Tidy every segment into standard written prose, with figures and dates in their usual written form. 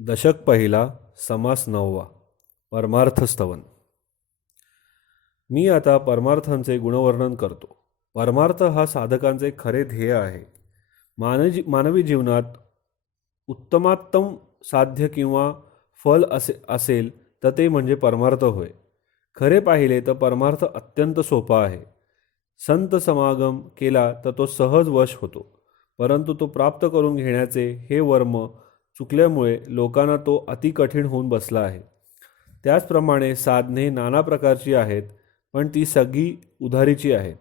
दशक पहिला समास 9वा परमार्थ स्तवन. मी आता परमार्थांचे गुणवर्णन करतो. परमार्थ हा साधकांचे खरे ध्येय आहे. मानवी जीवनात उत्तमात्तम साध्य किंवा फल असेल तर ते म्हणजे परमार्थ होय. खरे पाहिले तर परमार्थ अत्यंत सोपा आहे. संत समागम केला तर तो सहज वश होतो, परंतु तो प्राप्त करून घेण्याचे हे वर्म चुकल्यामुळे लोकांना तो अति कठीण होऊन बसला आहे. त्याचप्रमाणे साधने नाना प्रकारची आहेत, पण ती सगळी उधारीची आहेत,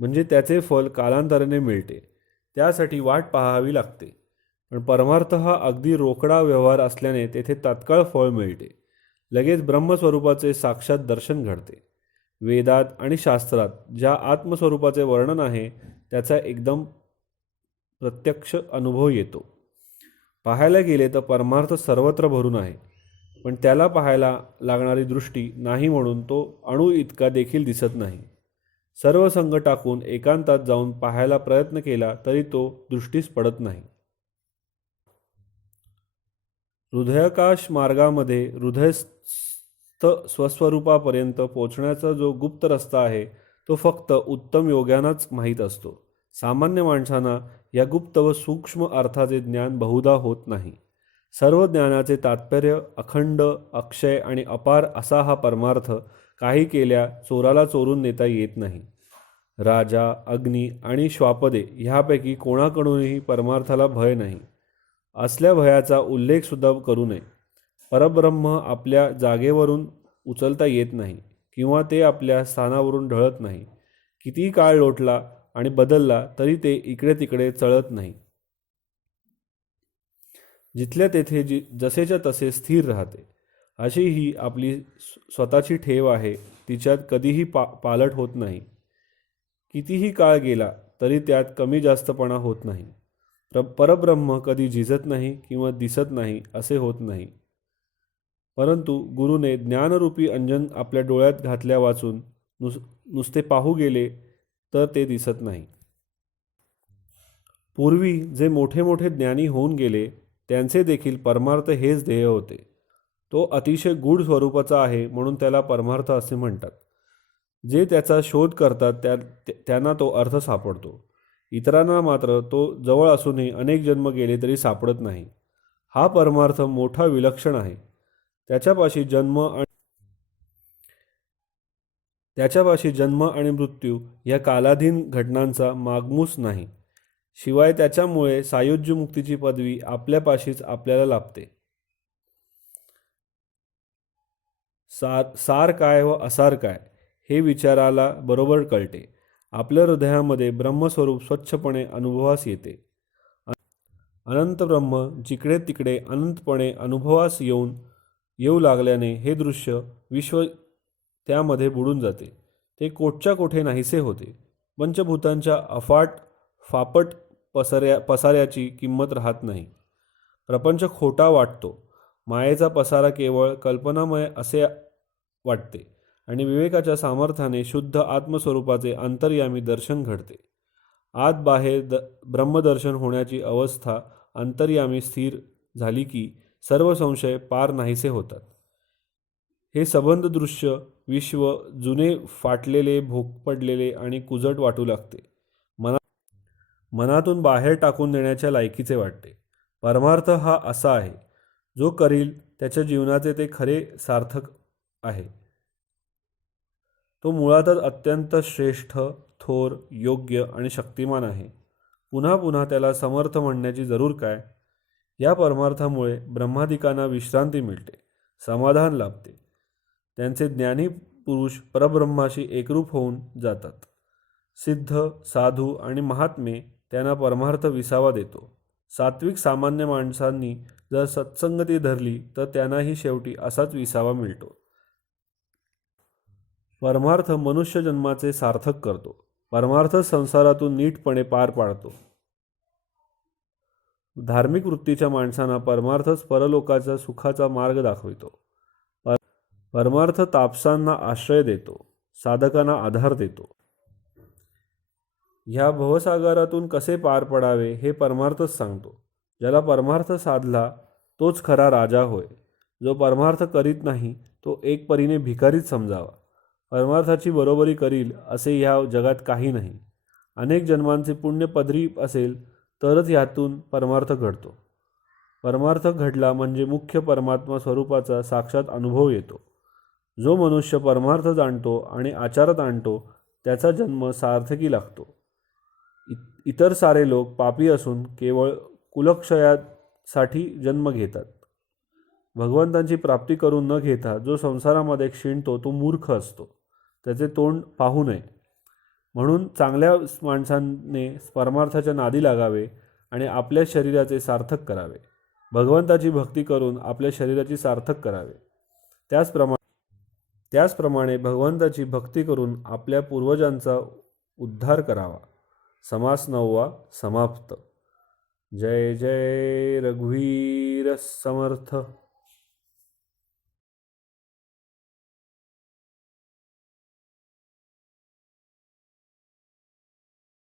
म्हणजे त्याचे फल कालांतराने मिळते, त्यासाठी वाट पाहावी लागते. पण परमार्थ हा अगदी रोकडा व्यवहार असल्याने तेथे तात्काळ फळ मिळते. लगेच ब्रह्मस्वरूपाचे साक्षात दर्शन घडते. वेदात आणि शास्त्रात ज्या आत्मस्वरूपाचे वर्णन आहे त्याचा एकदम प्रत्यक्ष अनुभव येतो. पाहायला गेले तर परमार्थ सर्वत्र भरून आहे, पण त्याला पाहायला लागणारी दृष्टी नाही म्हणून तो अणू इतका देखील दिसत नाही. सर्व संग टाकून एकांतात जाऊन पाहायला प्रयत्न केला तरी तो दृष्टीस पडत नाही. हृदयाकाश मार्गामध्ये हृदयस्थ स्वस्वरूपापर्यंत पोचण्याचा जो गुप्त रस्ता आहे तो फक्त उत्तम योग्यांनाच माहीत असतो. सामान्य माणसांना या गुप्त व सूक्ष्म अर्थाचे ज्ञान बहुधा होत नाही. सर्व ज्ञानाचे तात्पर्य अखंड, अक्षय आणि अपार असा हा परमार्थ काही केल्या चोराला चोरून नेता येत नाही. राजा, अग्नी आणि श्वापदे ह्यापैकी कोणाकडूनही परमार्थाला भय नाही. असल्या भयाचा उल्लेखसुद्धा करू नये. परब्रह्म आपल्या जागेवरून उचलता येत नाही किंवा ते आपल्या स्थानावरून ढळत नाही. कितीही काळ लोटला आणि बदलला तरी ते इकडे तिकडे चळत नाही. जिथल्या तेथे जसेच्या तसे स्थिर राहते. अशी ही आपली स्वतःची ठेव आहे. तिच्यात कधीही पालट होत नाही. कितीही काळ गेला तरी त्यात कमी जास्तपणा होत नाही. परब्रह्म कधी झिजत नाही किंवा दिसत नाही असे होत नाही. परंतु गुरुने ज्ञानरूपी अंजन आपल्या डोळ्यात घातल्या वाचून नुसते पाहू गेले तर ते दिसत नाही. पूर्वी जे मोठे मोठे ज्ञानी होऊन गेले त्यांचे देखील परमार्थ हेच ध्येय होते. तो अतिशय गूढ स्वरूपाचा आहे म्हणून त्याला परमार्थ असे म्हणतात. जे त्याचा शोध करतात त्यांना तो अर्थ सापडतो. इतरांना मात्र तो जवळ असूनही अनेक जन्म गेले तरी सापडत नाही. हा परमार्थ मोठा विलक्षण आहे. त्याच्यापाशी जन्म आणि मृत्यू या कालाधीन घटनांचा मागमूस नाही. शिवाय त्याच्यामुळे सायुज्य मुक्तीची पदवी आपल्यापाशीच आपल्याला लाभते. सार काय व असार काय हे विचाराला बरोबर कळते. आपल्या हृदयामध्ये ब्रह्मस्वरूप स्वच्छपणे अनुभवास येते. अनंत ब्रह्म जिकडे तिकडे अनंतपणे अनुभवास येऊ लागल्याने हे दृश्य विश्व त्यामध्ये बुडून जाते. ते कोटच्या कोठे नाहीसे होते. पंचभूतांच्या फापट पसाऱ्याची किंमत राहत नाही. प्रपंच खोटा वाटतो. मायेचा पसारा केवळ कल्पनामय असे वाटते आणि विवेकाच्या सामर्थ्याने शुद्ध आत्मस्वरूपाचे अंतर्यामी दर्शन घडते. आत बाहेर ब्रह्मदर्शन होण्याची अवस्था अंतर्यामी स्थिर झाली की सर्व संशय पार नाहीसे होतात. हे सबंध दृश्य विश्व जुने, फाटलेले, भोग पडलेले आणि कुजट वाटू लागते. मनातून बाहेर टाकून देण्याच्या लायकीचे वाटते. परमार्थ हा असा आहे, जो करील त्याच्या जीवनाचे ते खरे सार्थक आहे. तो मुळातच अत्यंत श्रेष्ठ, थोर, योग्य आणि शक्तिमान आहे. पुन्हा पुन्हा त्याला समर्थ म्हणण्याची जरूर काय. या परमार्थामुळे ब्रह्मादिकांना विश्रांती मिळते, समाधान लाभते. त्यांचे ज्ञानी पुरुष परब्रह्माशी एकरूप होऊन जातात. सिद्ध, साधू आणि महात्मे त्यांना परमार्थ विसावा देतो. सात्विक सामान्य माणसांनी जर सत्संगती धरली तर त्यांनाही शेवटी असाच विसावा मिळतो. परमार्थ मनुष्य जन्माचे सार्थक करतो. परमार्थ संसारातून नीटपणे पार पाडतो. धार्मिक वृत्तीच्या माणसांना परमार्थच परलोकाच्या सुखाचा मार्ग दाखवितो. परमार्थ तापसांना आश्रय देतो, साधकांना आधार देतो. ह्या भवसागरातून कसे पार पडावे हे परमार्थच सांगतो. ज्याला परमार्थ साधला तोच खरा राजा होय. जो परमार्थ करीत नाही तो एक परीने भिकारीच समजावा. परमार्थाची बरोबरी करील असे ह्या जगात काही नाही. अनेक जन्मांचे पुण्य पदरी असेल तरच ह्यातून परमार्थ घडतो. परमार्थ घडला म्हणजे मुख्य परमात्मा स्वरूपाचा साक्षात अनुभव येतो. जो मनुष्य परमार्थ जाणतो आणि आचारात आणतो त्याचा जन्म सार्थकी लागतो. इतर सारे लोक पापी असून केवळ कुलक्षयासाठी जन्म घेतात. भगवंतांची प्राप्ती करून न घेता जो संसारामध्ये क्षीणतो तो मूर्ख असतो. त्याचे तोंड पाहू नये. म्हणून चांगल्या माणसाने परमार्थाच्या नादी लागावे आणि आपल्या शरीराचे सार्थक करावे. भगवंताची भक्ती करून आपल्या शरीराची सार्थक करावे. त्याचप्रमाणे भगवंताची भक्ती करून आपल्या पूर्वजांचा उद्धार करावा. समास 9वा समाप्त. जय जय रघुवीर समर्थ.